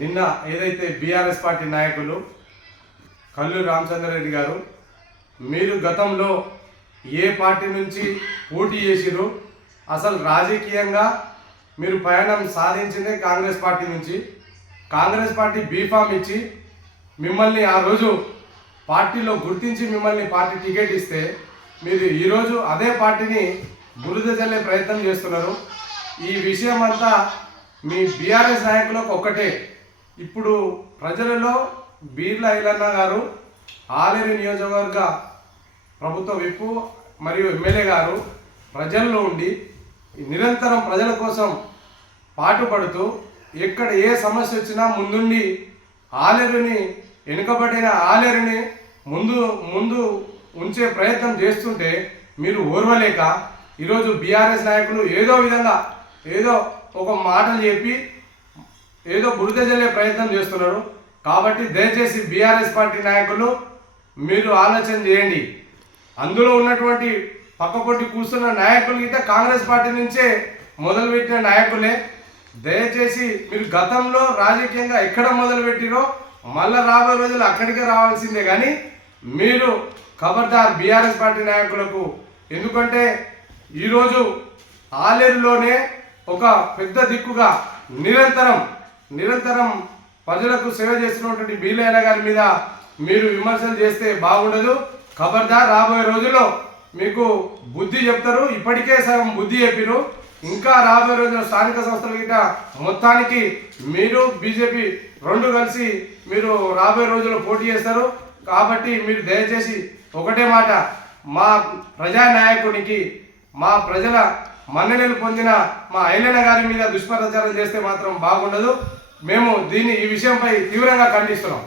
నిన్న ఏదైతే BRS party నాయకులు కల్లూరి రామచంద్రారెడ్డి గారు మీరు గతంలో ఏ పార్టీ నుంచి పోటీ చేసిరు, అసలు రాజకీయంగా మీరు పయనం సాధించిందే కాంగ్రెస్ పార్టీ నుంచి, కాంగ్రెస్ పార్టీ బీఫామ్ ఇచ్చి మిమ్మల్ని ఆ రోజు పార్టీలో గుర్తించి మిమ్మల్ని పార్టీ టికెట్ ఇస్తే మీరు ఈరోజు అదే పార్టీని బురద జల్లే ప్రయత్నం చేస్తున్నారు. ఈ విషయం అంతా మీ బీఆర్ఎస్ నాయకులకు ఒక్కటే. ఇప్పుడు ప్రజలలో బీర్ల ఐలన్న గారు ఆలేరు నియోజకవర్గ ప్రభుత్వ విప్పు మరియు ఎమ్మెల్యే గారు ప్రజల్లో ఉండి నిరంతరం ప్రజల కోసం పాటుపడుతూ ఎక్కడ ఏ సమస్య వచ్చినా ముందుండి ఆలేరుని వెనుకబడిన ఆలేరుని ముందు ఉంచే ప్రయత్నం చేస్తుంటే మీరు ఓర్వలేక ఈరోజు బీఆర్ఎస్ నాయకులు ఏదో విధంగా ఏదో ఒక మాటలు చెప్పి ఏదో బురద జల్లే ప్రయత్నం చేస్తున్నారు. కాబట్టి దయచేసి బీఆర్ఎస్ పార్టీ నాయకులు మీరు ఆలోచన చేయండి. అందులో ఉన్నటువంటి పక్కపొట్టి కూర్చున్న నాయకులు గిట్ట కాంగ్రెస్ పార్టీ నుంచే మొదలుపెట్టిన నాయకులే. దయచేసి మీరు గతంలో రాజకీయంగా ఎక్కడ మొదలుపెట్టిరో మళ్ళీ రాబోయే రోజులు అక్కడికే రావాల్సిందే. కానీ మీరు ఖబర్దార్ బీఆర్ఎస్ పార్టీ నాయకులకు. ఎందుకంటే ఈరోజు ఆలేరులోనే ఒక పెద్ద దిక్కుగా నిరంతరం ప్రజలకు సేవ చేస్తున్నటువంటి బీర్ల గారి మీద మీరు విమర్శలు చేస్తే బాగుండదు. ఖబర్దార్ రాబోయే రోజుల్లో మీకు బుద్ధి చెప్తారు. ఇప్పటికే సగం బుద్ధి చెప్పిరు. ఇంకా రాబోయే రోజుల్లో స్థానిక సంస్థల గిట్ట మొత్తానికి మీరు బీజేపీ రెండు కలిసి మీరు రాబోయే రోజుల్లో పోటీ చేస్తారు. కాబట్టి మీరు దయచేసి ఒకటే మాట, మా ప్రజానాయకునికి మా ప్రజల మన్ననలు పొందిన మా ఐలన్న గారి మీద దుష్ప్రచారం చేస్తే మాత్రం బాగుండదు. మేము ఈ విషయంపై తీవ్రంగా ఖండిస్తున్నాం.